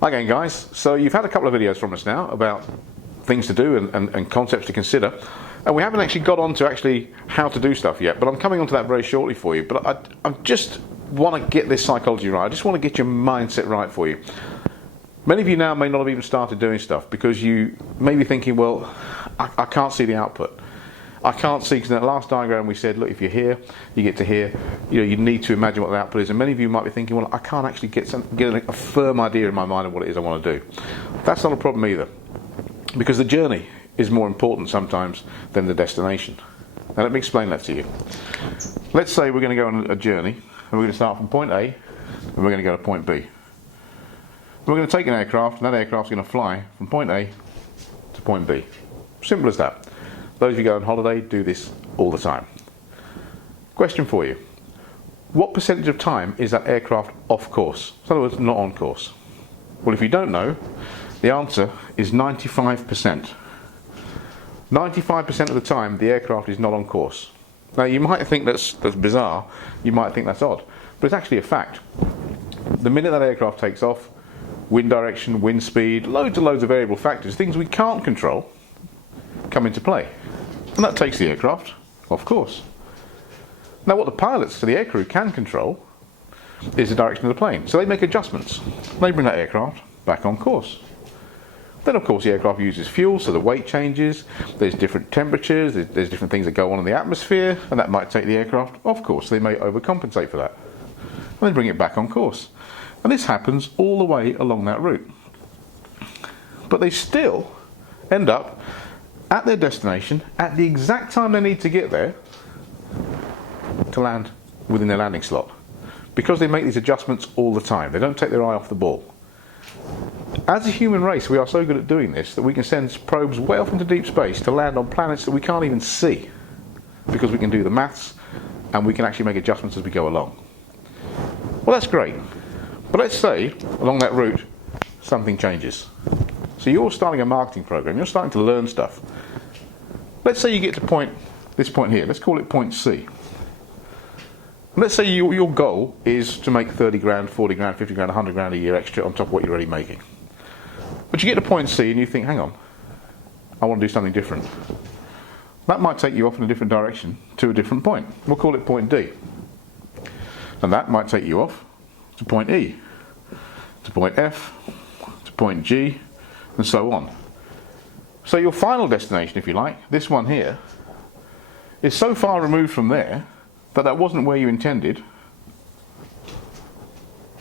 Hi again, guys. So you've had a couple of videos from us now about things to do and concepts to consider, and we haven't actually got on to actually how to do stuff yet, but I'm coming on to that very shortly for you. But I just want to get this psychology right. I just want to get your mindset right for you. Many of you now may not have even started doing stuff because you may be thinking, well, I can't see the output. I can't see, because in that last diagram we said, look, if you're here, you get to here, you need to imagine what the output is. And many of you might be thinking, well, I can't actually get a firm idea in my mind of what it is I want to do. That's not a problem either, because the journey is more important sometimes than the destination. Now let me explain that to you. Let's say we're going to go on a journey, and we're going to start from point A, and we're going to go to point B. We're going to take an aircraft, and that aircraft's going to fly from point A to point B. Simple as that. Those of you go on holiday do this all the time. Question for you. What percentage of time is that aircraft off course? In other words, not on course. Well, if you don't know, the answer is 95%. 95% of the time the aircraft is not on course. Now you might think that's bizarre, you might think that's odd, but it's actually a fact. The minute that aircraft takes off, wind direction, wind speed, loads of variable factors, things we can't control, come into play. And that takes the aircraft off course. Now what the pilots, so the aircrew, can control is the direction of the plane. So they make adjustments. They bring that aircraft back on course. Then of course the aircraft uses fuel, so the weight changes, there's different temperatures, there's different things that go on in the atmosphere, and that might take the aircraft off course. They may overcompensate for that. And then bring it back on course. And this happens all the way along that route. But they still end up at their destination at the exact time they need to get there to land within their landing slot, because they make these adjustments all the time. They don't take their eye off the ball. As a human race, we are so good at doing this that we can send probes way off into deep space to land on planets that we can't even see, because we can do the maths and we can actually make adjustments as we go along. Well, that's great, but let's say along that route something changes. So you're starting a marketing program, you're starting to learn stuff. Let's say you get to this point here, let's call it point C. Let's say your goal is to make 30 grand, 40 grand, 50 grand, 100 grand a year extra on top of what you're already making. But you get to point C and you think, hang on, I want to do something different. That might take you off in a different direction to a different point. We'll call it point D. And that might take you off to point E, to point F, to point G, and so on. So your final destination, if you like, this one here, is so far removed from there that wasn't where you intended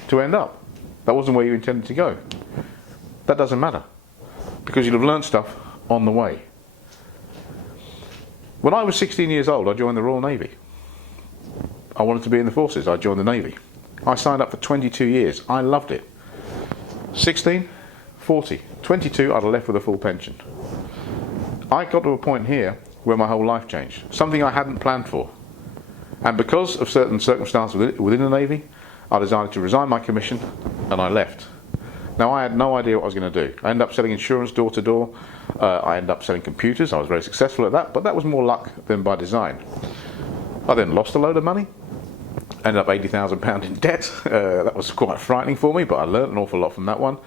to end up. That wasn't where you intended to go. That doesn't matter, because you'll have learned stuff on the way. When I was 16 years old, I joined the Royal Navy. I wanted to be in the forces. I joined the Navy. I signed up for 22 years. I loved it. 16, 40, 22, I'd have left with a full pension. I got to a point here where my whole life changed. Something I hadn't planned for. And because of certain circumstances within the Navy, I decided to resign my commission and I left. Now I had no idea what I was going to do. I ended up selling insurance door to door. I ended up selling computers. I was very successful at that, but that was more luck than by design. I then lost a load of money. Ended up £80,000 in debt. That was quite frightening for me, but I learned an awful lot from that one.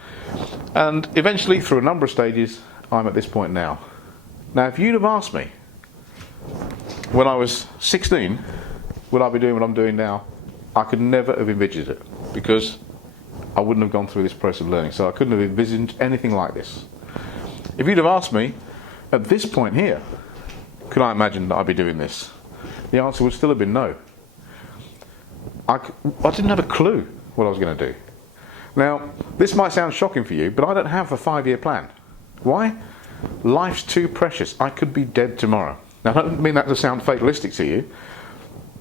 And eventually, through a number of stages, I'm at this point now. Now, if you'd have asked me when I was 16, would I be doing what I'm doing now? I could never have envisaged it, because I wouldn't have gone through this process of learning. So I couldn't have envisioned anything like this. If you'd have asked me at this point here, could I imagine that I'd be doing this? The answer would still have been no. I didn't have a clue what I was going to do. Now, this might sound shocking for you, but I don't have a 5-year plan. Why? Life's too precious. I could be dead tomorrow. Now, I don't mean that to sound fatalistic to you,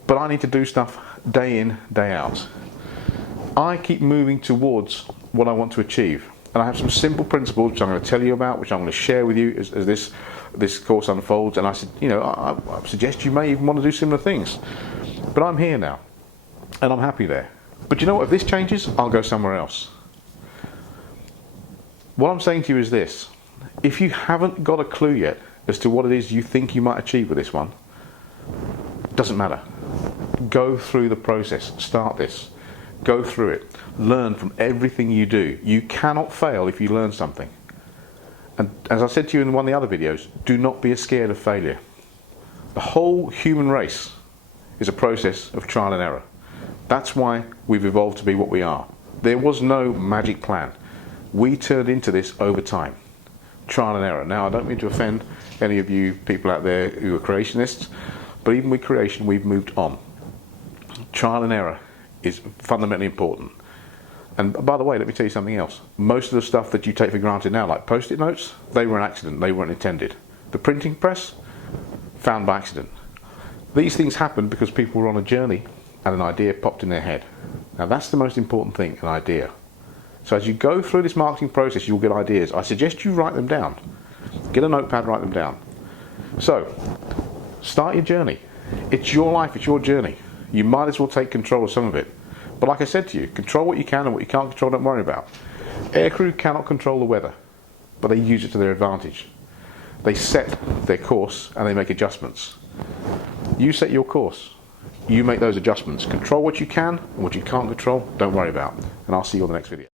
but I need to do stuff day in, day out. I keep moving towards what I want to achieve. And I have some simple principles which I'm going to tell you about, which I'm going to share with you as this course unfolds. And I said, I suggest you may even want to do similar things. But I'm here now. And I'm happy there. But you know what? If this changes, I'll go somewhere else. What I'm saying to you is this. If you haven't got a clue yet as to what it is you think you might achieve with this one, it doesn't matter. Go through the process. Start this. Go through it. Learn from everything you do. You cannot fail if you learn something. And as I said to you in one of the other videos, do not be scared of failure. The whole human race is a process of trial and error. That's why we've evolved to be what we are. There was no magic plan. We turned into this over time. Trial and error. Now, I don't mean to offend any of you people out there who are creationists, but even with creation, we've moved on. Trial and error is fundamentally important. And by the way, let me tell you something else. Most of the stuff that you take for granted now, like post-it notes, they were an accident. They weren't intended. The printing press, found by accident. These things happened because people were on a journey and an idea popped in their head. Now that's the most important thing, an idea. So as you go through this marketing process, you'll get ideas. I suggest you write them down. Get a notepad, write them down. So, start your journey. It's your life, it's your journey. You might as well take control of some of it. But like I said to you, control what you can, and what you can't control, don't worry about. Aircrew cannot control the weather, but they use it to their advantage. They set their course and they make adjustments. You set your course. You make those adjustments. Control what you can, and what you can't control, don't worry about. And I'll see you on the next video.